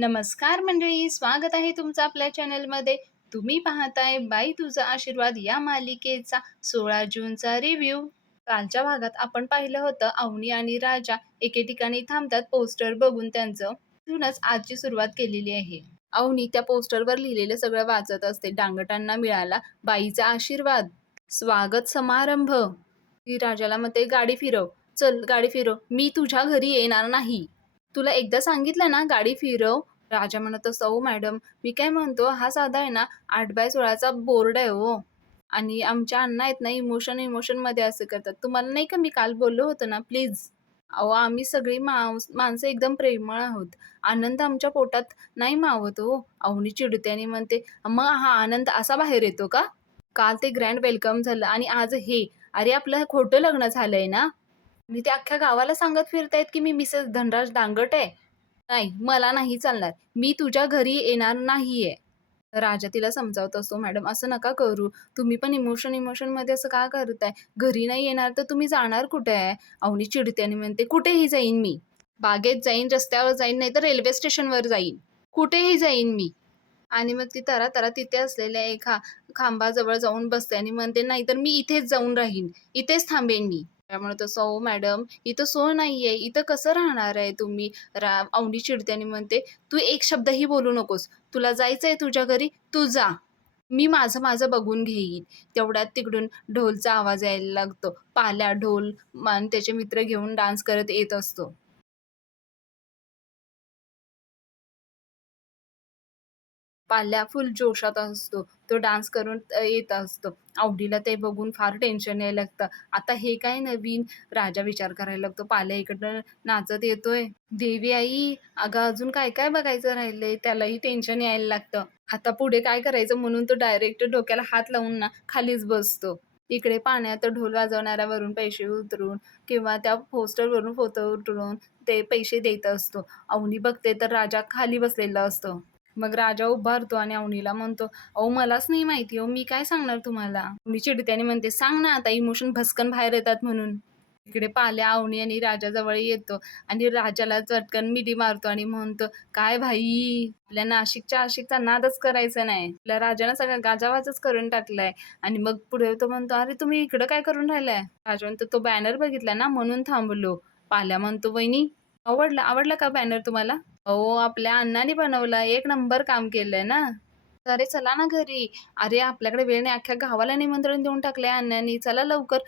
नमस्कार मंडळी, स्वागत आहे तुमचं आपल्या चॅनलमध्ये. तुम्ही पाहताय बाई तुझा आशीर्वाद या मालिकेचा 16 जूनचा रिव्ह्यू. कालच्या भागात आपण पाहिलं होतं अवनी आणि राजा एके ठिकाणी थांबतात पोस्टर बघून त्यांचं. तिथूनच आजची सुरुवात केलेली आहे. अवनी त्या पोस्टरवर लिहिलेलं सगळं वाचत असते. डांगटांना मिळाला बाईचा आशीर्वाद, स्वागत समारंभ. ती राजाला म्हणते, गाडी फिरव, चल गाडी फिरव, मी तुझ्या घरी येणार नाही. तुला एकदा सांगितलं ना गाडी फिरव. राजा म्हणत असतो, "ओ मॅडम, मी काय म्हणतो, हा साधा आहे ना 8x16चा बोर्ड आहे हो. आणि आमच्या अण्णा आहेत ना इमोशनमध्ये असं करतात. तुम्हाला नाही का मी काल बोललो होतो ना, प्लीज." अहो, आम्ही सगळी माणसं एकदम प्रेमळ आहोत. आनंद आमच्या पोटात नाही मावत हो. अवनी चिडते आणि म्हणते, "मग हा आनंद असा बाहेर येतो का? काल ते ग्रँड वेलकम झालं आणि आज हे. अरे, आपलं खोटं लग्न झालंय ना?" आणि ते अख्ख्या गावाला सांगत फिरतायत की मी मिसेस धनराज दांगट आहे. नाही, मला नाही चालणार. मी तुझ्या घरी येणार नाहीये. राजा तिला समजावत असतो, "मॅडम असं नका करू. तुम्ही पण इमोशनमध्ये असं का करताय? घरी नाही येणार तर तुम्ही जाणार कुठे आहे?" अवनी चिडते आणि म्हणते, "कुठेही जाईन मी. बागेत जाईन, रस्त्यावर जाईन, नाहीतर रेल्वे स्टेशनवर जाईन. कुठेही जाईन मी." आणि मग ती तरा तिथे असलेल्या एका खांबाजवळ जाऊन बसते आणि म्हणते, "नाहीतर मी इथेच जाऊन राहीन. इथेच थांबेन मी." त्यामुळे तसं, "ओ मॅडम, इथं सोय नाहीये. इथं कसं राहणार आहे तुम्ही?" अवनी चिडते आणि म्हणते, "तू एक शब्दही बोलू नकोस. तुला जायचंय तुझ्या घरी, तू जा. मी माझं बघून घेईन." तेवढ्यात तिकडून ढोलचा आवाज यायला लागतो. पाल्या, ढोल आणि त्याचे मित्र घेऊन डान्स करत येत असतो. पाल्या फुल जोशात असतो. तो डान्स करून येत असतो. अवनीला ते बघून फार टेन्शन यायला लागतं. आता हे काय नवीन? राजा विचार करायला लागतो. पाल्या इकडनं नाचत येतोय. देवी आई, अगं अजून काय-काय बघायचं राहिलंय? त्यालाही टेन्शन यायला लागतं. आता पुढे काय करायचं म्हणून तो डायरेक्ट डोक्याला हात लावून ना खालीच बसतो. इकडे पाण्यात ढोल वाजवणाऱ्यावरून पैसे उतरून किंवा त्या पोस्टरवरून फोटो उतरून ते पैसे देत असतो. अवनी बघते तर राजा खाली बसलेला असतो. मग राजा उभारतो आणि अवनीला म्हणतो, "अहो मलाच नाही माहिती हो, मी काय सांगणार तुम्हाला?" अवनी चिडते आणि म्हणते, "सांग ना आता, इमोशन भसकन बाहेर येतात म्हणून." इकडे पाल्या अवनी आणि राजाजवळ येतो आणि राजाला चटकन मिठी मारतो आणि म्हणतो, "काय भाई, आपल्या नाशिकच्या आशिकचा नादच करायचा नाही." आपल्या राजानं सगळा गाजावाजाच करून टाकलाय. आणि मग पुढे तो म्हणतो, "अरे तुम्ही इकडं काय करून राहिलाय?" राजा म्हणतो, "तो बॅनर बघितला ना म्हणून थांबलो." पाल्या म्हणतो, "वहिनी, आवडला का बॅनर तुम्हाला?" "हो, आपल्या अण्णांनी बनवला. एक नंबर काम केलंय ना." "अरे चला ना घरी." "अरे आपल्याकडे वेळ नाही. अख्ख्या गावाला निमंत्रण देऊन टकलंय अण्णांनी. चला लवकर."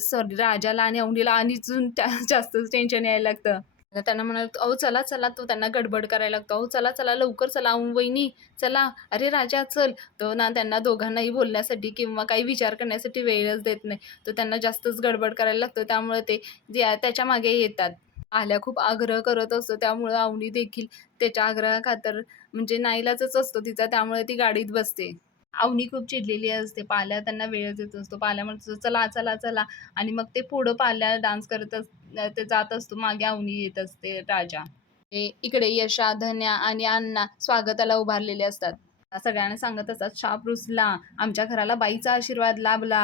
सॉरी, राजाला आणि अवनीला अजून जास्तच टेन्शन यायला लागतं. तर त्यांना म्हणाला, "अहो चला, तो त्यांना गडबड करायला लागतो. "अहो चला, लवकर चला. वहिनी चला. अरे राजा चल." तो ना त्यांना दोघांनाही बोलण्यासाठी किंवा काही विचार करण्यासाठी वेळच देत नाही. तो त्यांना जास्तच गडबड करायला लागतो. त्यामुळे ते त्याच्या मागे येतात. आल्या खूप आग्रह करत असतो. त्यामुळं अवनी देखील त्याच्या आग्रहाखातर म्हणजे नाईलाजच असतो तिचा, त्यामुळे ती गाडीत बसते. अवनी खूप चिडलेली असते. पाल्या त्यांना वेळच देत असतो. पाल्या म्हणतो, "चला." आणि मग ते पुढं पाल्या डान्स करत ते जात असतो. मागे अवनी येत असते, राजा. इकडे यशा, धन्या आणि अण्णा स्वागताला उभारलेले असतात. सगळ्यांना सांगत असतात, "शाप रुसला, आमच्या घराला बाईचा आशीर्वाद लाभला.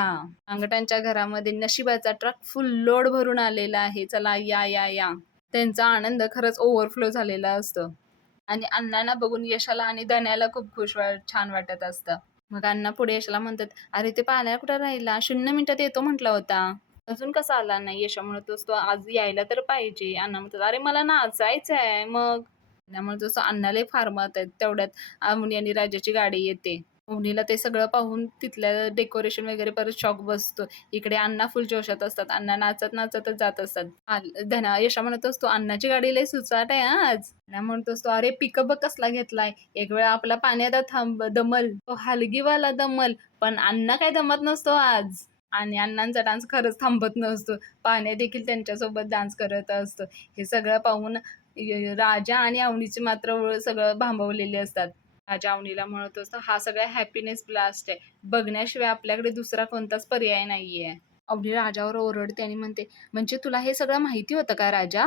अंगठांच्या घरामध्ये नशिबाचा ट्रक फुल लोड भरून आलेला आहे. चला या." त्यांचा आनंद खरंच ओव्हरफ्लो झालेला असतो. आणि अण्णांना बघून यशाला आणि धन्याला खूप छान वाटत असतं. मग अण्णा पुढे यशाला म्हणतात, "अरे ते पाण्या कुठे राहिला? 0 मिनिटात येतो म्हटला होता. अजून कसा आला नाही?" यशा म्हणत असतो, "आज यायला तर पाहिजे." अण्णा म्हणतात, "अरे मला नाचायचं आहे." मग त्यामुळे जसं अण्णालाही फार मत आहेत. तेवढ्यात अवनी आणि राजाची गाडी येते. अवनीला ते सगळं पाहून तिथलं डेकोरेशन वगैरे परत शॉक बसतो. इकडे अण्णा फुल जोशात असतात. अण्णा नाचतच जात असतात. यशा म्हणत असतो, "अण्णाची गाडी लय सुसाट आहे हां आज." अण्णा म्हणत असतो, "अरे पिकअप बघ कसला घेतलाय. एक वेळा आपला पाण्यात दमल, तो हलगीवाला दमल, पण अण्णा काय दमत नसतो आज." आणि अण्णांचा डान्स खरंच थांबत नसतो. पाण्या देखील त्यांच्यासोबत डान्स करत असतो. हे सगळं पाहून राजा आणि अवनीचे मात्र सगळं भांबवलेले असतात. राजा अवनीला म्हणत असतो, "हा सगळा हॅपीनेस ब्लास्ट आहे. बघण्याशिवाय आपल्याकडे दुसरा कोणताच पर्याय नाहीये." अवनी राजावर ओरडते आणि म्हणते, "म्हणजे तुला हे सगळं माहिती होतं का राजा?"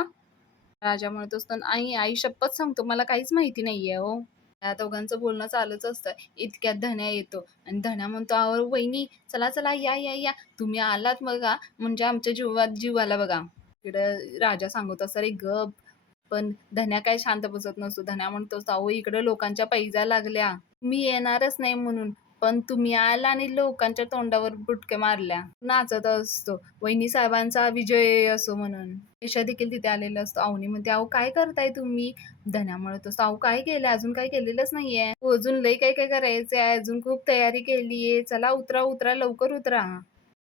राजा म्हणत असतो, "आई, आई शपथ सांगतो मला काहीच माहिती नाहीये हो." त्या दोघांचं बोलणं चालूच असतं. इतक्यात धन्या येतो आणि धन्या म्हणतो, "अहो वहिनी, चला, या. तुम्ही आलात बघा, म्हणजे आमच्या जीवात जीव आला बघा." इकडं राजा सांगत असतो, "अरे गप, पण धन्या काय शांत बसत नसतो. धन्या म्हणतो, "अहो इकडे लोकांच्या पैजा लागल्या. मी येणारच नाही म्हणून. पण तुम्ही आला आणि लोकांच्या तोंडावर बुटके मारल्या." नाचत असतो. वहिनी साहेबांचा विजय असो म्हणून. यशा देखील तिथे आलेला असतो. अवनी म्हणते, "अहो काय करताय तुम्ही?" धन्या म्हणत असतो, "अहो काय केलंय? अजून काही केलेलंच नाहीये. अजून लय काय-काय करायचंय. अजून खूप तयारी केलीये. चला उतरा, उतरा, लवकर उतरा."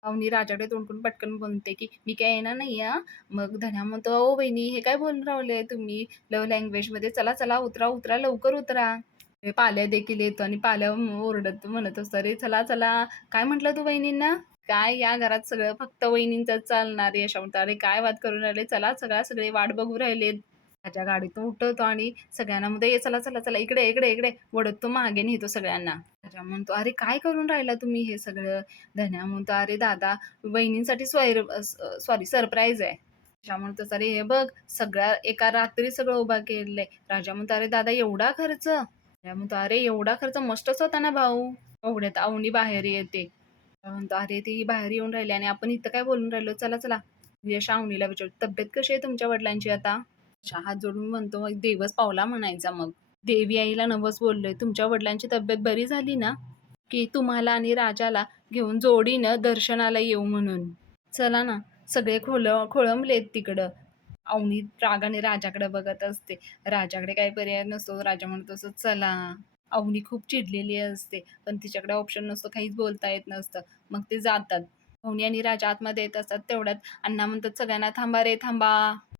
अवनी राजाकडे तोंड करून पटकन म्हणते, की "मी काय येणार नाही हां." मग धन्या म्हणतो, "अहो वहिनी हे काय बोलून राहिले तुम्ही लव्ह लँग्वेजमध्ये. चला, चला उतरा, उतरा, लवकर उतरा." हे पाल्या देखील येतो आणि पाल्या ओरडत म्हणत असतो, "अरे चला, चला. काय म्हटलं तू वहिनींना?" "काय या घरात सगळं फक्त वहिनींचंच चालणार आहे." यशा म्हणतो, "अरे काय वाद करून राहिले. चला सगळे वाट बघू राहिलेत." त्याच्या गाडीतून उठवतो आणि सगळ्यांना म्हणतो, "ये चला, चला, चला इकडे, इकडे, इकडे." ओढत तो मागे नेतो सगळ्यांना. राजा म्हणतो, "अरे काय करून राहिला तुम्ही हे सगळं?" धन्या म्हणतो, "अरे दादा वहिनींसाठी सॉरी सरप्राईज आहे." राजा म्हणतो, "अरे हे बघ सगळ्या एका रात्री सगळं उभा केलंय." राजा म्हणतो, "अरे दादा एवढा खर्च?" राजा म्हणतो, "अरे एवढा खर्च मस्तच होता ना भाऊ." एवढ्यात अवनी बाहेर येते. राजा म्हणतो, "अरे ती बाहेर येऊन राहिली आणि आपण इथं काय बोलून राहिलो. चला, चला." यश अवनीला विचारतो, "तब्येत कशी आहे तुमच्या वडिलांची आता?" अच्छा, हात जोडून म्हणतो, "मग देवच पावला म्हणायचा मग. देवी आईला नवस बोललोय. तुमच्या वडिलांची तब्येत बरी झाली ना, की तुम्हाला आणि राजाला घेऊन जोडीनं दर्शनाला येऊ म्हणून. चला ना." सगळे खोळंबलेत तिकडं. अवनी रागाने राजाकडे बघत असते. राजाकडे काही पर्याय नसतो. राजा म्हणतो असं, "चला." अवनी खूप चिडलेली असते, पण तिच्याकडे ऑप्शन नसतो. काहीच बोलता येत नसतं. मग ते जातात. अवनी आणि राजा आतमध्ये येत असतात. तेवढ्यात अण्णा म्हणतात सगळ्यांना, "थांबा रे थांबा.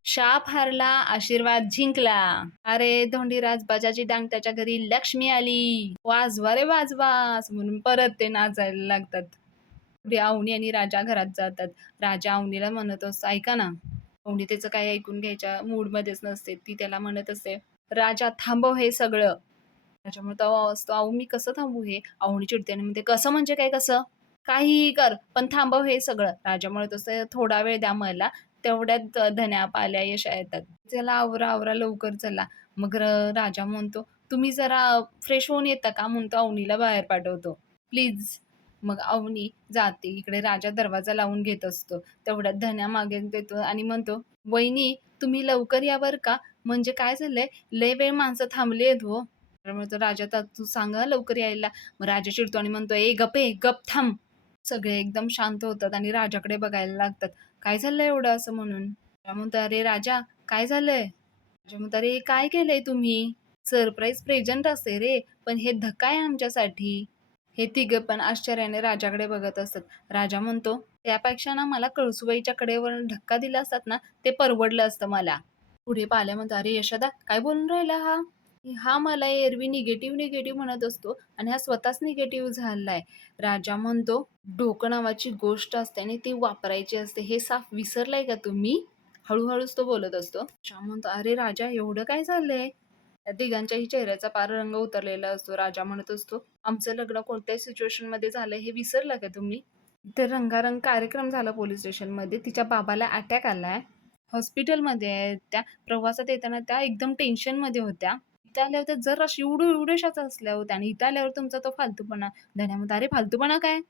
शाप हारला, आशीर्वाद जिंकला. अरे धोंडीराज बाजाची डांग त्याच्या घरी लक्ष्मी आली. वाजवा रे वाजवा." असं म्हणून परत ते नाचायला लागतात. पुढे अवनी आणि राजा घरात जातात. राजा अवनीला म्हणत असतो, "ऐका ना." अवनी त्याचं काही ऐकून घ्यायच्या मूडमध्येच नसते. ती त्याला म्हणत असते, "राजा थांबव हे सगळं." राजा म्हणतो असतो, "अहो मी कसं थांबवू हे?" अवनी चिडते आणि म्हणते, "कसं म्हणजे काय कसं? काहीही कर, पण थांबव हे सगळं." राजा म्हणत असतो, "थोडा वेळ द्या मला." तेवढ्यात धन्या, पाल्या, यशा येतात. "चला आवरा, आवरा लवकर चला." मग राजा म्हणतो, "तुम्ही जरा फ्रेश होऊन येता का?" म्हणतो अवनीला बाहेर पाठवतो. "प्लीज." मग अवनी जाते. इकडे राजा दरवाजा लावून घेत असतो. तेवढ्यात धन्या मागे येतो आणि म्हणतो, "वहिनी तुम्ही लवकर या बरं का. म्हणजे काय झालंय, लय वेळ माणसं थांबली आहेत हो." तर म्हणतो राजा, "तर तू सांग लवकर यायला." मग राजा चिडतो आणि म्हणतो, "ए गप आहे, गप थांब." सगळे एकदम शांत होतात आणि राजाकडे बघायला लागतात. "काय झालं एवढं?" असं म्हणून. राजा म्हणतो, "अरे राजा काय झालंय?" राजा म्हणतो, "अरे काय केलंय तुम्ही? सरप्राईज प्रेझेंट असते रे, पण हे धक्का आहे आमच्यासाठी." हे तिघं पण आश्चर्याने राजाकडे बघत असतात. राजा म्हणतो, "त्यापेक्षा ना मला कळसुबाईच्या कडेवरून धक्का दिला असतात ना, ते परवडलं असतं मला." पुढे पाल्या म्हणतो, "अरे यशोदा काय बोलून राहिला हा? हा मला एरवी निगेटिव्ह, निगेटिव्ह म्हणत असतो आणि हा स्वतःच निगेटिव्ह झालाय." राजा म्हणतो, "डोकं नावाची गोष्ट असते आणि ती वापरायची असते. हे साफ विसरलाय का तुम्ही?" हळू-हळूच तो बोलत असतो. श्याम म्हणतो, "अरे राजा एवढं काय झालंय?" त्या तिघांच्याही चेहऱ्याचा पार रंग उतरलेला असतो. राजा म्हणत असतो, "आमचं लग्न कोणत्या सिच्युएशनमध्ये झालंय हे विसरलं का तुम्ही?" इथे रंगारंग कार्यक्रम झाला पोलीस स्टेशनमध्ये. तिच्या बाबाला अटॅक आलाय. हॉस्पिटलमध्ये आहेत त्या. प्रवासात येताना त्या एकदम टेन्शनमध्ये होत्या. इथं आल्यावर त्या जराशा एवढ्याशाच असल्या होत्या आणि इथं आल्यावर तुमचा तो फालतूपणा. धन्या म्हणतो, "अरे फालतूपणा काय?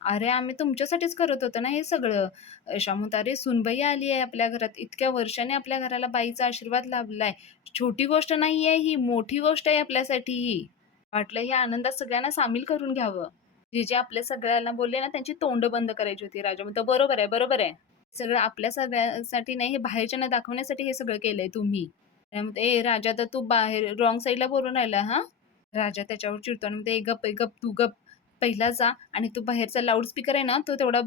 अरे आम्ही तुमच्यासाठीच करत होतो ना हे सगळं." यशा म्हणतो, "अरे सूनबाई आली आहे आपल्या घरात. इतक्या वर्षाने आपल्या घराला बाईचा आशीर्वाद लाभलाय. छोटी गोष्ट नाहीये ही, मोठी गोष्ट आहे आपल्यासाठी ही. वाटलं ह्या आनंदात सगळ्यांना सामील करून घ्यावं." जे आपल्या सगळ्यांना बोलले ना त्यांची तोंड बंद करायची होती. राजा म्हणतो, "बरोबर आहे, बरोबर आहे. सगळं आपल्या सगळ्यांसाठी नाही, हे बाहेरच्यांना दाखवण्यासाठी हे सगळं केलंय तुम्ही." त्या म्हणते, "ए राजा तर तू बाहेर रॉंग साइडला बोलून राहिला हां?" राजा त्याच्यावर चिडतो आणि म्हणतो, "ए गप, ए गप, तू गप. पहिला जा आणि तू बाहेरचा लाउडस्पीकर आहे ना, तो तेवढा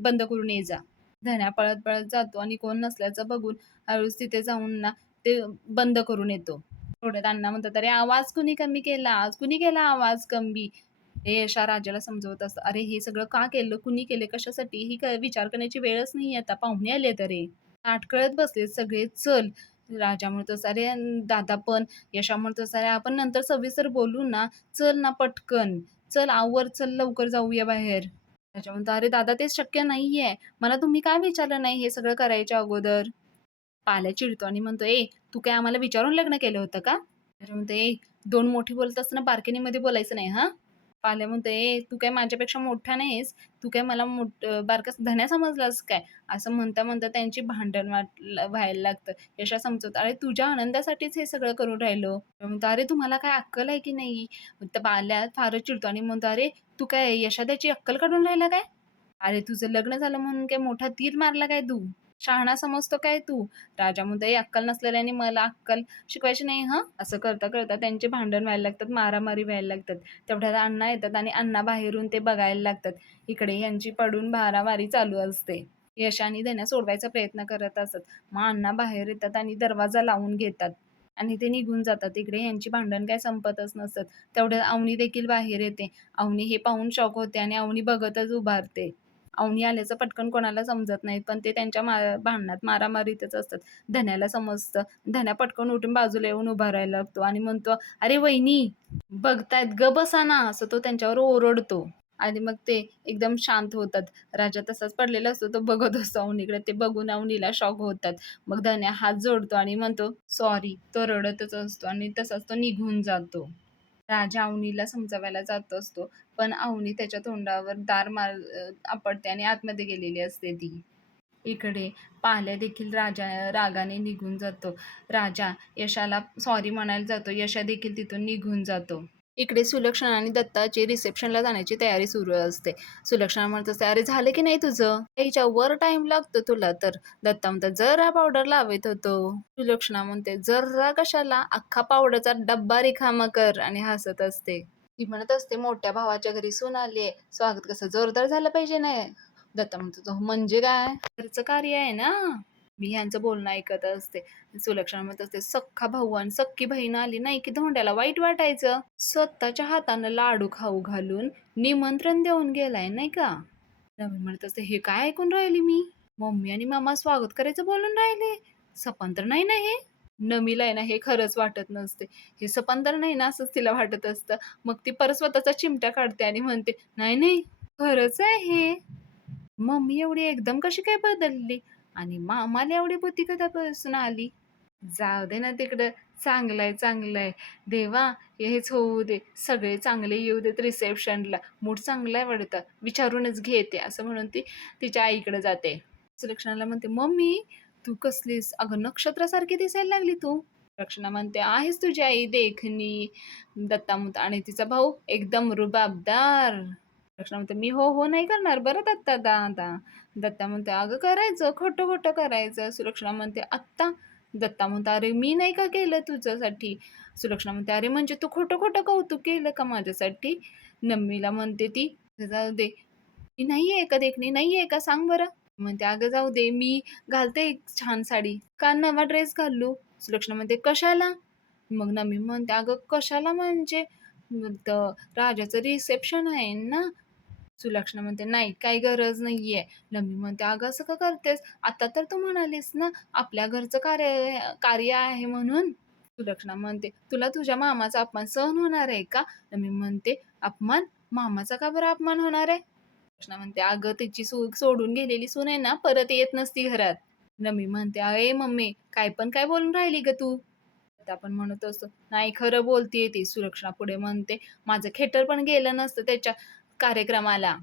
बंद करून ये जा." धन्या पळत-पळत जातो आणि कोण नसल्याचं बघून हळूच तिथे जाऊन ना ते बंद करून येतो. थोड्यात अण्णा म्हणतात, "अरे आवाज कुणी कमी केला? आज कुणी केला आवाज कमी?" हे अशा राजाला समजवत असतं. "अरे हे सगळं का केलं? कुणी केले? कशासाठी? ही विचार करण्याची वेळच नाहीये आता. पाहुणे आलेत अरे." ताटकळत बसलेत सगळे. "चल." राजा म्हणतो, "अरे दादा पण." यशा म्हणतो, "अरे आपण नंतर सविस्तर बोलू ना. चल ना पटकन. चल आवर, चल लवकर जाऊया बाहेर." राजा म्हणतो, "अरे दादा ते शक्य नाहीये. मला तुम्ही का विचारलं नाही हे सगळं करायच्या अगोदर?" पाल्या चिडतो आणि म्हणतो, "ए तू काय आम्हाला विचारून लग्न केलं होतं का?" राजा म्हणतो, "ए 2 मोठी बोलत असताना बारकिनीमध्ये बोलायचं नाही हां." पाल्या म्हणतो, "ए, तू काय माझ्यापेक्षा मोठा नाहीस. तू काय मला बारकास धन्या समजलास काय?" असं म्हणता-म्हणता त्यांची भांडण व्हायला लागतं. यशा समजवतो, "अरे, तुझ्या आनंदासाठीच हे सगळं करून राहिलो." म्हणतो, "अरे, तुम्हाला काय अक्कल आहे की नाही?" तर बाल्या फारच चिडतो आणि म्हणतो, "अरे, तू काय यशादाची अक्कल काढून राहिला काय? अरे, तुझं लग्न झालं म्हणून काय मोठा तीर मारला काय तू? शहाणा समजतो काय तू?" राजा म्हणतो, "ए, अक्कल नसलेल्याने मला अक्कल शिकवायची नाही हं." असं करता-करता त्यांचे भांडण व्हायला लागतात, मारामारी व्हायला लागतात. तेवढ्यात अण्णा येतात आणि अण्णा बाहेरून ते बघायला लागतात. इकडे यांची पडून मारामारी चालू असते. यश आणि धन्या सोडवायचा प्रयत्न करत असतात. मग अण्णा बाहेर येतात आणि दरवाजा लावून घेतात आणि ते निघून जातात. इकडे यांची भांडण काय संपतच नसतात. तेवढ्यात अवनी देखील बाहेर येते. अवनी हे पाहून शॉक होते आणि अवनी बघतच उभारते. अवनी आल्याचं पटकन कोणाला समजत नाही, पण ते त्यांच्या भांडणात, मारामारीतच असतात. धन्याला समजतं. धन्या पटकन उठून बाजूला येऊन उभा राहायला लागतो आणि म्हणतो, "अरे वहिनी, बघतायत, गप्प बसा ना!" असं तो त्यांच्यावर ओरडतो. आणि मग ते एकदम शांत होतात. राजा तसाच पडलेला असतो, तो बघत असतो अवनीकडे. ते बघून अवनीला शॉक होतात. मग धन्या हात जोडतो आणि म्हणतो, "सॉरी." तो रडतच असतो आणि तसाच तो निघून जातो. राजा अवनीला समजावायला जात असतो, पण अवनी त्याच्या तोंडावर आपटते आणि आतमध्ये गेलेली असते ती. इकडे पाल्या देखील रागाने निघून जातो. राजा यशाला सॉरी म्हणायला जातो. यशा देखील तिथून निघून जातो. इकडे सुलक्षणा आणि दत्ताची रिसेप्शनला जाण्याची तयारी सुरू असते. सुलक्षणा म्हणत असते, "अरे झालं की नाही तुझं? यायच्या वर टाईम लागतो तुला तर." दत्ता म्हणतात, "जरा पावडर लावत होतो." सुलक्षणा म्हणते, "जरा कशाला? अख्खा पावडरचा डब्बा रिकामा कर." आणि हसत असते. ती म्हणत असते, "मोठ्या भावाच्या घरी सून आली स्वागत कसं जोरदार झालं पाहिजे ना." दत्ता म्हणतो, "म्हणजे काय? घरचं कार्य आहे ना." मी ह्यांचं बोलणं ऐकत असते. सुलक्षणा म्हणत असते, "सख्खा भाऊ आणि सख्खी बहीण आली नाही की धोंड्याला वाईट वाटायचं. स्वतःच्या हातानं लाडू खाऊ घालून निमंत्रण देऊन गेलाय नाही का?" नवी म्हणत असते, "हे काय ऐकून राहिली मी? मम्मी आणि मामा स्वागत करायचं बोलून राहिले. सपान तर नाही ना हे?" नमीला आहे ना हे खरंच वाटत नसते. हे सपान तर नाही ना असंच तिला वाटत असतं. मग ती परत स्वतःचा चिमटा काढते आणि म्हणते, "नाही, नाही, खरंच आहे हे. मम्मी एवढी एकदम कशी काय बदलली? आणि मामाला एवढी बुद्धी कधीपासून आली?" जाऊ दे ना तिकडं. चांगलंय, चांगलंय. देवा, हेच होऊ दे. सगळे चांगले येऊ देत रिसेप्शनला. मूड चांगला आहे वाटतं. विचारूनच घेते, असं म्हणून ती तिच्या आईकडे जाते. सुलक्षणाला म्हणते, "मम्मी, तू कसलीस? अगं नक्षत्रासारखी दिसायला लागली तू." रक्षणा म्हणते, "आहेस तुझी आई देखणी." दत्ता म्हणतो, "आणि तिचा भाऊ एकदम रुबाबदार." रक्षणा म्हणते, "मी हो, हो नाही करणार बरं दत्ता दादा." दत्ता म्हणते, "अगं करायचं, खोटं-खोटं करायचं." सुलक्षणा म्हणते, "आत्ता?" दत्ता म्हणतो, "अरे मी नाही का केलं तुझ्यासाठी?" सुलक्षणा म्हणते, "अरे म्हणजे तू खोटं-खोटं कौतुक केलं का माझ्यासाठी?" नम्मीला म्हणते ती, "जाऊ दे, ती नाहीये का देखणी? नाहीये का सांग बरं?" म्हणते, "अगं जाऊ दे, मी घालते एक छान साडी. का नवा ड्रेस घालू?" सुलक्षणा म्हणते, "कशाला?" मग नम्मी म्हणते, "अगं कशाला म्हणजे राजाचं रिसेप्शन आहे ना." सुलक्षणा म्हणते, "नाही, काही गरज नाहीये." नम्मी म्हणते, "अगं असं का करतेस? आता तर तू म्हणालीस ना आपल्या घरचं कार्य कार्य आहे म्हणून." सुलक्षणा म्हणते, "तुला तुझ्या मामाचा अपमान सहन होणार आहे का?" नम्मी म्हणते, "अपमान? मामाचा का बरं अपमान होणार आहे?" सुलक्षणा म्हणते, "अगं तिची सोडून गेलेली सून आहे ना, परत येत नसती घरात." नम्मी म्हणते, "अये मम्मी, काय पण काय बोलून राहिली गं तू?" तर आपण म्हणत असतो, "नाही, खरं बोलतीये ती." सुलक्षणा पुढे म्हणते, "माझं खेटर पण गेलं नसतं त्याच्या कार्यक्रमाला.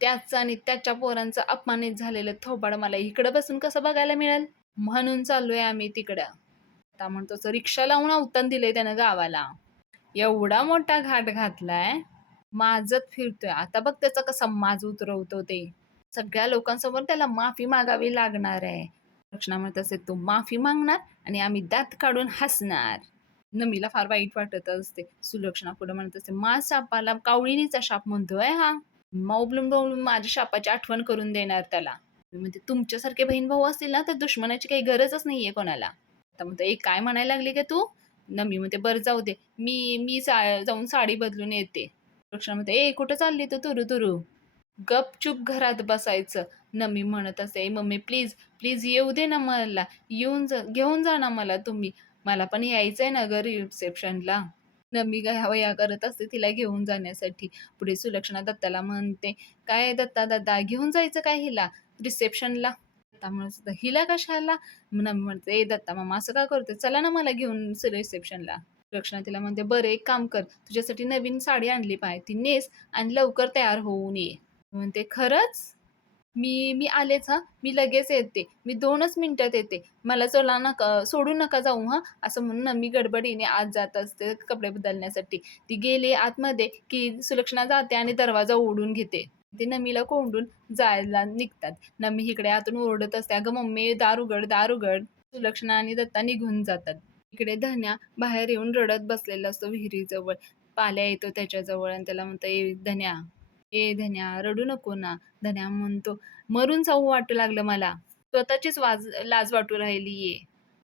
त्याचं आणि त्याच्या पोरांचं अपमानित झालेलं थोबाड मला इकडं बसून कसं बघायला मिळेल? म्हणून चाललोय आम्ही तिकडं." आता म्हणतो, "असं रिक्षा लावून अवतान दिलंय त्यानं गावाला. एवढा मोठा घाट घातलाय, माजत फिरतोय. आता बघ त्याचा कसा माज उतरवतो ते. सगळ्या लोकांसमोर त्याला माफी मागावी लागणार आहे." रक्षणा म्हणत असते, "तू माफी मागणार आणि आम्ही दात काढून हसणार." नमीला फार वाईट वाटत असते. सुलक्षणा पुढे म्हणत असते, "मा शापाला कावळीनीचा शाप म्हणतोय हा. मौबलून बोलून माझ्या शापाची आठवण करून देणार त्याला." म्हणजे तुमच्यासारखे बहीण भाऊ असतील ना तर दुश्मनाची काही गरजच नाहीये कोणाला. आता म्हणतो, "ए काय म्हणायला लागली का तू?" नमी म्हणते, "बरं जाऊ दे. मी मी जाऊन साडी बदलून येते." रक्षणा म्हणते, "ए कुठं चालली तू तुरू-तुरू? गपचूप घरात बसायचं." नमी म्हणत असते, "ए मम्मी प्लीज, प्लीज येऊ दे ना मला. घेऊन जा ना मला तुम्ही. मला पण यायचंय ना गं रिसेप्शनला." नमी गयावया करत असते तिला घेऊन जाण्यासाठी. पुढे सुलक्षणा दत्ताला म्हणते, "काय दत्ता दादा घेऊन जायचं काय हिला रिसेप्शनला?" दत्ता म्हणत होता, "हिला कशाला?" नमी म्हणते, "ए दत्ता मामा असं का करतोय? चला ना मला घेऊन रिसेप्शनला." रक्षणा तिला म्हणते, "बरं एक काम कर, तुझ्यासाठी नवीन साडी आणली पाय, ती नेस आणि लवकर तयार होऊन ये." म्हणते, "खरंच? मी आलेच हां, मी लगेच येते. मी 2च मिनिटात येते. मला चला नका सोडून नका जाऊ हां." असं म्हणून ना मी गडबडीने आत जात असते कपडे बदलण्यासाठी. ती गेली आतमध्ये, की सुलक्षणा जाते आणि दरवाजा उघडून घेते. ते नमीला कोंडून जायला निघतात. नमी इकडे आतून ओरडत असते, "अगं मम्मी दार उघड, दार उघड." सुलक्षणा आणि दत्ता निघून जातात. इकडे धन्या बाहेर येऊन रडत बसलेला असतो विहिरीजवळ. पाल्या येतो त्याच्याजवळ आणि त्याला म्हणतो, "ए धन्या, ए धन्या रडू नको ना." धन्या म्हणतो, "मरून जाऊ वाटू लागलं मला. स्वतःचीच लाज वाटू राहिलीये."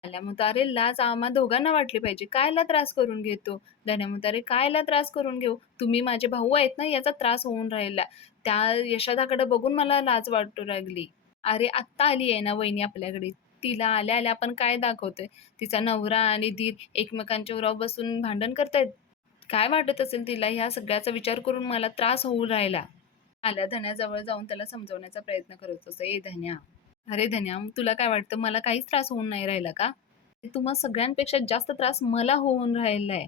आल्या म्हणतो, "अरे लाज आम्हा दोघांना वाटली पाहिजे. कायला त्रास करून घेतो?" धन्या म्हणतो, "अरे कायला त्रास करून घेऊ? तुम्ही माझे भाऊ आहेत ना, याचा त्रास होऊन राहिला. त्या यशोदाकडे बघून मला लाज वाटू लागली. अरे आत्ता आली आहे ना वहिनी आपल्याकडे. तिला आल्या-आल्या आपण काय दाखवतोय? तिचा नवरा आणि दीर एकमेकांच्या उरावर बसून भांडण करतायत. काय वाटत असेल तिला ह्या सगळ्याचा विचार करून मला त्रास होऊ राहिला." आल्या धन्याजवळ जाऊन त्याला समजवण्याचा प्रयत्न करत असतो. "ए धन्या, अरे धन्या, तुला काय वाटतं मला काहीच त्रास होऊन नाही राहिला का? तुम्हा सगळ्यांपेक्षा जास्त त्रास मला होऊन राहिलाय.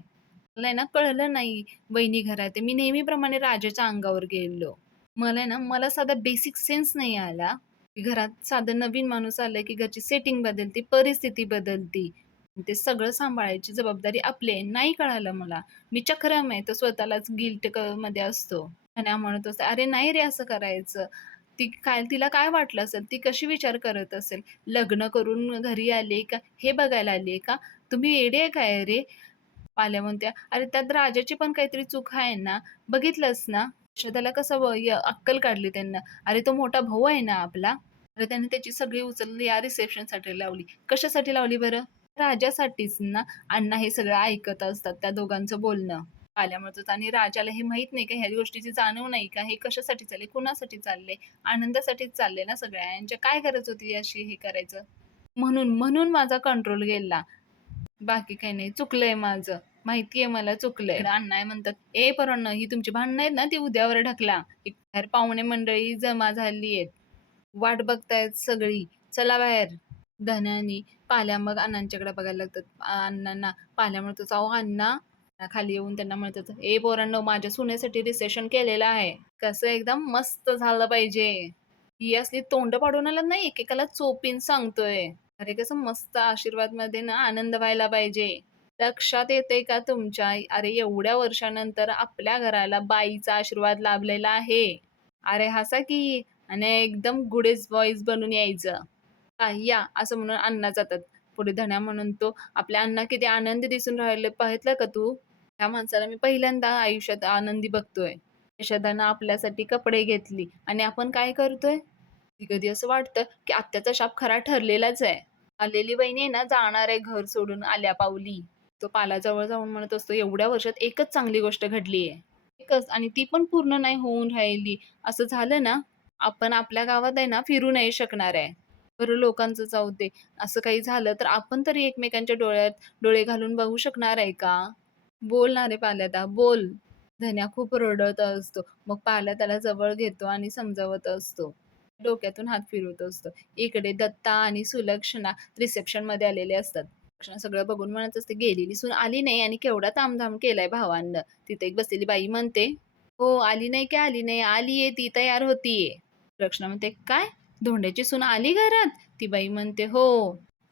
मला आहे ना कळलं नाही वहिनी घरात आहे. मी नेहमीप्रमाणे राजाच्या अंगावर गेलो. मला आहे ना मला साधा बेसिक सेन्स नाही आला. की घरात साधं नवीन माणूस आलं की घरची सेटिंग बदलते, परिस्थिती बदलते. ते सगळं सांभाळायची जबाबदारी आपली आहे. नाही कळालं मला. मी चक्रम आहे." तो स्वतःलाच मध्ये असतो. आणि म्हणत असते, "अरे नाही रे असं करायचं." ती काय तिला काय वाटलं असेल? ती कशी विचार करत असेल? लग्न करून घरी आली का हे बघायला आली का? तुम्ही वेडे आहे काय रे? पाल्या म्हणत्या, "अरे त्यात राजाची पण काहीतरी चूक आहे ना? बघितलंस ना? यशोदाला कसं अक्कल काढली त्यांना. अरे तो मोठा भाऊ आहे ना आपला. अरे त्याने त्याची सगळी उचलली या रिसेप्शनसाठी लावली. कशासाठी लावली बरं? राजासाठीच ना." अण्णा हे सगळं ऐकत असतात त्या दोघांचं बोलणं. पाल्या म्हणतो आणि राजाला हे माहीत नाही का? ह्या गोष्टीची जाणीव नाही का? हे कशासाठी चाललंय? कुणासाठी चाललंय? आनंदासाठीच चाललंय ना सगळ्यांच्या. काय गरज होती अशी हे करायचं? म्हणून माझा कंट्रोल गेला. बाकी काही नाही. चुकलंय माझं. माहिती मला चुकलंय. इकडे अण्णा म्हणतात, "ए पोरांनो, ही तुमची भांडणं आहेत ना, ती उद्यावर ढकला. बाहेर पाहुणे मंडळी जमा झाली आहेत. वाट बघतायत सगळी. चला बाहेर." धन्या आणि पाल्या मग अण्णांच्याकडे बघायला लागतात. अण्णांना पाल्या म्हणतो, "अहो अण्णा." खाली येऊन त्यांना म्हणतात, "ए पोरांनो, माझ्या सुनेसाठी रिसेप्शन केलेलं आहे. कसं एकदम मस्त झालं पाहिजे." ही असली तोंड पाडून आला नाही, एकेकाला चोपीन सांगतोय. अरे कसं मस्त आशीर्वादमध्ये ना आनंद व्हायला पाहिजे. लक्षात येतंय का तुमच्या? अरे एवढ्या वर्षानंतर आपल्या घराला बाईचा आशीर्वाद लाभलेला आहे. अरे हसा की आणि एकदम गुडेज बॉईज बनून यायचं. या असं म्हणून अण्णा जातात. पुढे धन्या म्हणतो, "आपल्या अण्णा किती आनंदी दिसून राहिले पाहिलं का तू? ह्या माणसाला मी पहिल्यांदा आयुष्यात आनंदी बघतोय." यशोदानं आपल्यासाठी कपडे घेतली आणि आपण काय करतोय? कधी-कधी असं वाटतं, की आत्याचा शाप खरा ठरलेलाच आहे. आलेली वहिनी आहे ना, जाणार आहे घर सोडून आल्या पावली. तो पालाजवळ जाऊन म्हणत असतो, "एवढ्या वर्षात एकच चांगली गोष्ट घडली आहे. एकच आणि ती पण पूर्ण नाही होऊन राहिली. असं झालं ना, आपण आपल्या गावात आहे ना, फिरू नाही शकणार आहे. बरं लोकांचं जाऊ दे. असं काही झालं तर आपण तरी एकमेकांच्या डोळ्यात डोळे घालून बघू शकणार आहे का? बोल ना रे पाल्यादा, बोल." धन्या खूप रडत असतो. मग पाल्या त्याला जवळ घेतो आणि समजावत असतो. डोक्यातून हात फिरवत असतो. इकडे दत्ता आणि सुलक्षणा रिसेप्शनमध्ये आलेले असतात. सुलक्षणा सगळं बघून म्हणत असते, "गेलेली सून आली नाही आणि केवढा तामझाम केलाय भावांनं." तिथे एक बसलेली बाई म्हणते, "हो, आली नाही की आली नाही, आलीये ती तयार होतीये." सुलक्षणा म्हणते, "काय? धोंड्याची सून आली घरात?" ती बाई म्हणते, "हो,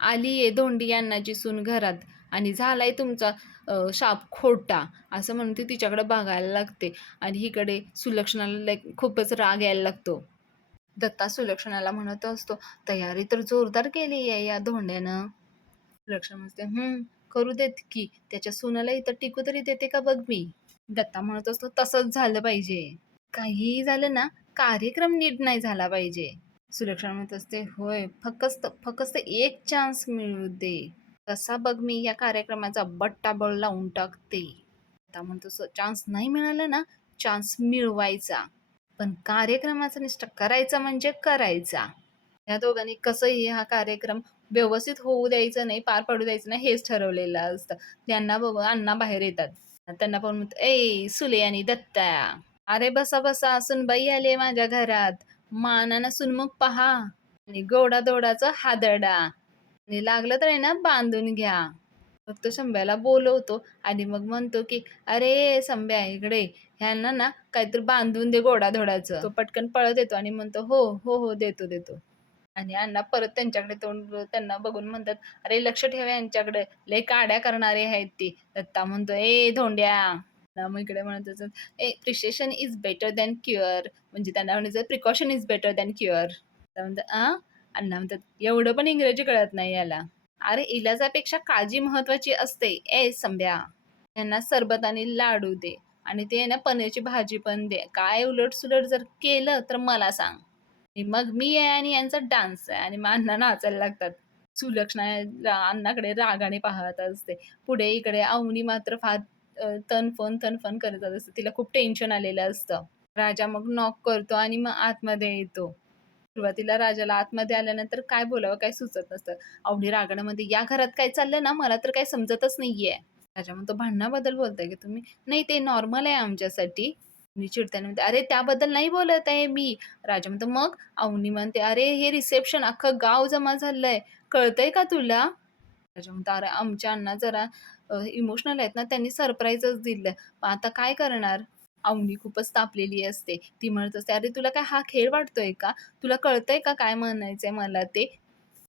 आलीये धोंडी अण्णाची सून घरात आणि झालाय तुमचा शाप खोटा." असं म्हणून ती तिच्याकडे बघायला लागते आणि इकडे सुलक्षणाला खूपच राग यायला लागतो. दत्ता सुलक्षणाला म्हणत असतो, "तयारी तर जोरदार केली आहे या धोंड्यानं." सुलक्षणा म्हणते, करू देत की. त्याच्या सुनाला इथं टिकू तरी देते का बघ मी." दत्ता म्हणत असतो, "तसंच झालं पाहिजे. काहीही झालं ना, कार्यक्रम नीट नाही झाला पाहिजे." सुलक्षणा म्हणत असते, "होय, फक्त फक्त एक चान्स मिळू दे. कसा बघ मी या कार्यक्रमाचा बट्टाबोळ लावून टाकते." दत्ता म्हणतो, "चान्स नाही मिळाला ना, चान्स मिळवायचा. पण कार्यक्रमाचा निष्ठा करायचा म्हणजे करायचा." या दोघांनी कसंही हा कार्यक्रम व्यवस्थित होऊ द्यायचं नाही, पार पडू द्यायचं नाही हेच ठरवलेलं असतं. त्यांना बघून अण्णा बाहेर येतात. त्यांना पाहून म्हणतात, "ए सुले आणि दत्ता, अरे बसा बसा, सुनबाई आली माझ्या घरात. मानानं सुनमुख पहा आणि गोडाधोडाचं हादरडा आणि लागलं तर आहे ना बांधून घ्या." मग तो शंभ्याला बोलवतो आणि मग म्हणतो, की "अरे शंभ्या इकडे, ह्यांना ना काहीतरी बांधून दे घोडाधोडाचं." तो पटकन पळत येतो आणि म्हणतो, "हो, हो, हो, देतो, देतो." आणि अण्णा परत त्यांच्याकडे तोंड त्यांना बघून म्हणतात, "अरे लक्ष ठेवा यांच्याकडे, लय काड्या करणारे आहेत ती." दत्ता म्हणतो, "ए धोंड्या." मग इकडे म्हणत असतात, "a precision is better than cure." म्हणजे त्यांना म्हणायचं precaution is better than cure. तर म्हणतात, "आ?" अण्णा म्हणतात, "एवढं पण इंग्रजी कळत नाही याला." "अरे इलाजापेक्षा काळजी महत्वाची असते. ए संभ्या." यांना सरबत आणि लाडू दे आणि ते ना पनीरची भाजी पण दे. काय उलट-सुलट जर केलं तर मला सांग. आणि मग मी आहे आणि यांचा डान्स आहे आणि मग अण्णा नाचायला लागतात. सुलक्षणा अण्णाकडे रागाने पाहत असते. पुढे इकडे अवनी मात्र फार तनफन करत असते. तिला खूप टेन्शन आलेलं असतं. राजा मग नॉक करतो आणि मग आतमध्ये येतो. सुरुवातीला राजाला आतमध्ये आल्यानंतर काय बोलावं काही सुचत नसतं. अवनी रागामध्ये, "या घरात काय चाललं ना, मला तर काही समजतच नाहीये." राजा म्हणतो, "भांडणाबद्दल बोलताय का तुम्ही?" "नाही, ते नॉर्मल आहे आमच्यासाठी." मी चिडताना म्हणते, "अरे त्याबद्दल नाही बोलत आहे मी." राजा म्हणतो, "मग?" अवनी म्हणते, "अरे हे रिसेप्शन अख्खं गाव जमा झालंय. कळतंय का तुला?" राजा म्हणतो, "अरे आमच्या अण्णा जरा इमोशनल आहेत ना, त्यांनी सरप्राईजच दिलं. मग आता काय करणार?" अवनी खूपच तापलेली असते. ती म्हणत असते, "अरे तुला काय हा खेळ वाटतोय का? तुला कळतंय का काय म्हणायचंय मला ते?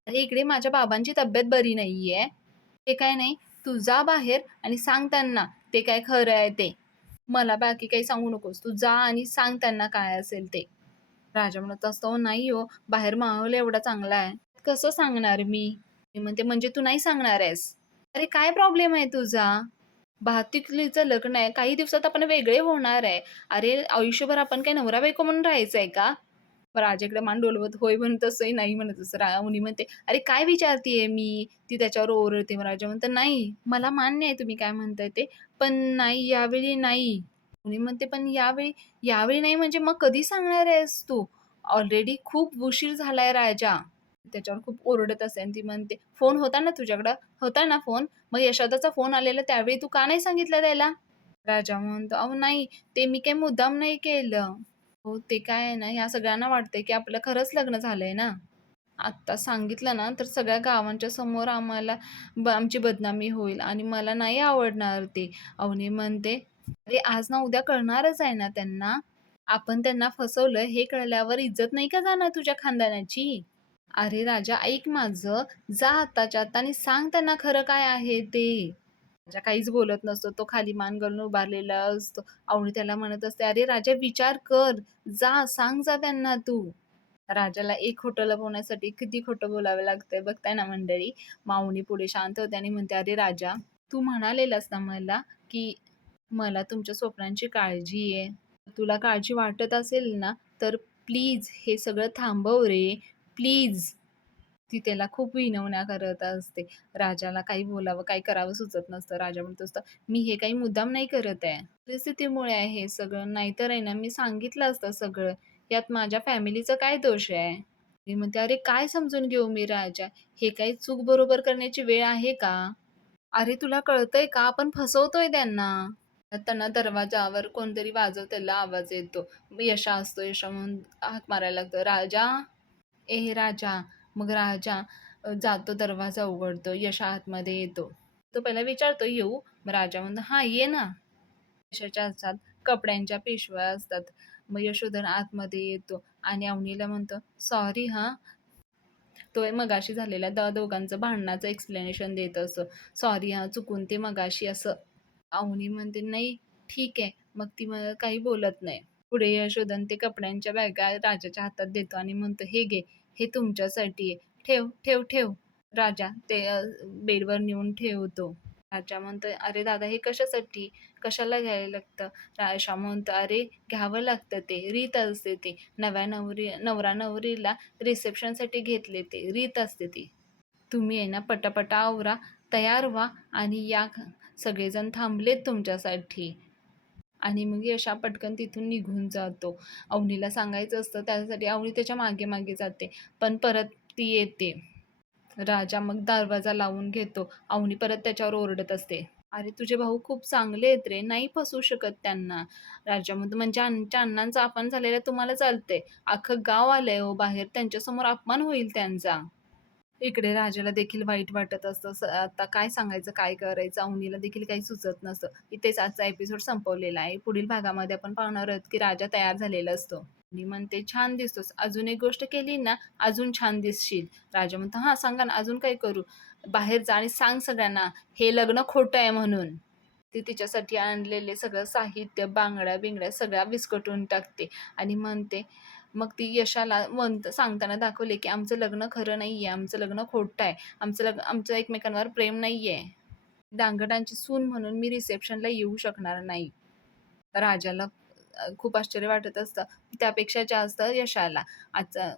अरे इकडे माझ्या बाबांची तब्येत बरी नाहीये. ते काय नाही, तू जा बाहेर आणि सांग त्यांना ते काय खरं आहे ते. मला बाकी काही सांगू नकोस. तू जा आणि सांग त्यांना काय असेल ते." राजा म्हणत असतो, "नाही हो, बाहेर माहोल एवढा चांगला आहे. कसं सांगणार मी?" ती म्हणते, "म्हणजे तू नाही सांगणार आहेस? अरे काय प्रॉब्लेम आहे तुझा? भातुकलीचं लग्न आहे. काही दिवसात आपण वेगळे होणार आहे. अरे आयुष्यभर आपण काय नवरा-बायको म्हणून राहायचंय का?" मग राजाकडे मान डोलवत होय म्हणत असंही नाही म्हणत असं. मुनी म्हणते, "अरे काय विचारतीये मी?" ती त्याच्यावर ओरडते. मग राजा म्हणतो, "नाही, मला मान्य आहे तुम्ही काय म्हणताय ते. पण नाही, यावेळी नाही." मुनी म्हणते, "पण यावेळी यावेळी नाही म्हणजे मग कधी सांगणार आहेस तू? ऑलरेडी खूप उशीर झालाय राजा." त्याच्यावर खूप ओरडत असते आणि ती म्हणते, "फोन होता ना तुझ्याकडं? होता ना फोन? मग यशोदाचा फोन आलेला त्यावेळी तू का नाही सांगितलं त्याला?" राजा म्हणतो, "अहो नाही, ते मी काही मुद्दाम नाही केलं." हो, ते काय आहे ना, ह्या सगळ्यांना वाटतंय, की आपलं खरंच लग्न झालंय ना. आत्ता सांगितलं ना, तर सगळ्या गावांच्या समोर आम्हाला आमची बदनामी होईल आणि मला नाही आवडणार ते. अवनी म्हणते, "अरे आज ना उद्या कळणारच आहे ना त्यांना. आपण त्यांना फसवलं हे कळल्यावर इज्जत नाही का जाणार तुझ्या खानदानाची?" "अरे राजा ऐक माझं. जा आत्ताच्या आत्ता आणि सांग त्यांना खरं काय आहे ते." राजा काहीच बोलत नसतो. तो खाली मान घालून उभारलेला असतो. अवनी त्याला म्हणत असते, "अरे राजा विचार कर. जा, सांग जा त्यांना तू." राजाला एक खोटं लपवण्यासाठी किती खोटं बोलावं लागतंय बघताय ना मंडळी. माऊनी पुढे शांत होते आणि म्हणते, "अरे राजा, तू म्हणालेलास ना मला, की मला तुमच्या स्वप्नांची काळजी आहे. तुला काळजी वाटत असेल ना, तर प्लीज हे सगळं थांबव रे, प्लीज." ती त्याला खूप विनवण्या करत असते. राजाला काही बोलावं, काही करावं सुचत नसतं. राजा म्हणत असतो, "मी हे काही मुद्दाम नाही करत आहे. परिस्थितीमुळे आहे हे सगळं. नाहीतर आहे ना, मी सांगितलं असतं सगळं. यात माझ्या फॅमिलीचा काय दोष आहे?" मी म्हणते, "अरे काय समजून घेऊ मी राजा? हे काही चूक बरोबर करण्याची वेळ आहे का? अरे तुला कळतंय का? आपण फसवतोय त्यांना." त्यांना दरवाजावर कोणतरी वाजवतेला आवाज येतो. यशा असतो. यशा म्हणून हाक मारायला लागतो, "राजा, ए राजा." मग राजा जातो दरवाजा उघडतो. यशा आतमध्ये येतो. तो पहिला विचारतो, "येऊ?" मग राजा म्हणतो, "हां, ये ना." यशाच्या हातात कपड्यांच्या पिशव्या असतात. मग यशोधर आतमध्ये येतो आणि अवनीला म्हणतो, "सॉरी हां." तो मगाशी झालेल्या दोघांचं भांडणाचं एक्सप्लेनेशन देत असतो. "सॉरी हां, चुकून ते मगाशी असं." अवनी म्हणते, "नाही, ठीक आहे." मग ती काही बोलत नाही. पुढे यशोधन ते कपड्यांच्या बॅगा राजाच्या हातात देतो आणि म्हणतो, "हे घे, हे तुमच्यासाठी आहे. ठेव, ठेव, ठेव." राजा ते बेडवर नेऊन ठेवतो. राजा म्हणतोय, "अरे दादा, हे कशासाठी? कशाला घ्यायला लागतं?" राजा म्हणतो, "अरे घ्यावं लागतं ते. रीत असते ती. नवरा-नवरीला रिसेप्शनसाठी घेतले ते. रीत असते ती. तुम्ही आहे ना पटापटा आवरा, तयार व्हा आणि या सगळेजण थांबलेत तुमच्यासाठी." आणि मग यशा पटकन तिथून निघून जातो. अवनीला सांगायचं असतं त्यासाठी अवनी त्याच्या मागे-मागे जाते. पण परत ती येते. राजा मग दरवाजा लावून घेतो. अवनी परत त्याच्यावर ओरडत असते. "अरे तुझे भाऊ खूप चांगले आहेत रे, नाही फसवू शकत त्यांना." राजा म्हणतो, "म्हणजे आमच्या अण्णांचा अपमान झालेला तुम्हाला चालतंय. अख्खं गाव आलंय हो बाहेर, त्यांच्यासमोर अपमान होईल त्यांचा." इकडे राजाला देखील वाईट वाटत असतं. आता काय सांगायचं, काय करायचं? अवनीला देखील काही सुचत नसतं. इथेच आजचा एपिसोड संपवलेला आहे. पुढील भागामध्ये आपण पाहणार आहोत, की राजा तयार झालेला असतो. अवनी म्हणते, "छान दिसतोस. अजून एक गोष्ट केली ना, अजून छान दिसशील." राजा म्हणतो, "हां, सांगा ना, अजून काय करू?" "बाहेर जा आणि सांग सगळ्यांना, हे लग्न खोटं आहे म्हणून." ती तिच्यासाठी आणलेले सगळं साहित्य, बांगड्या-बिंगड्या सगळ्या विस्कटून टाकते आणि म्हणते मग ती यशाला सांगताना दाखवले, की आमचं लग्न खरं नाहीये, आमचं लग्न खोटं आहे. आमचं एकमेकांवर प्रेम नाहीये. दांगटांची सून म्हणून मी रिसेप्शनला येऊ शकणार नाही. राजाला खूप आश्चर्य वाटत असतं. त्यापेक्षा जास्त यशाला. आजचा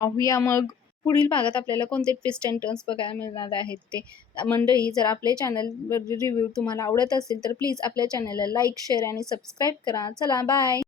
पाहूया मग पुढील भागात आपल्याला कोणते ट्विस्ट एंड टर्न्स बघायला मिळणार आहेत ते. मंडळी, जर आपल्या चॅनलवर रिव्ह्यू तुम्हाला आवडत असेल तर प्लीज आपल्या चॅनलला लाईक, शेअर आणि सबस्क्राईब करा. चला बाय.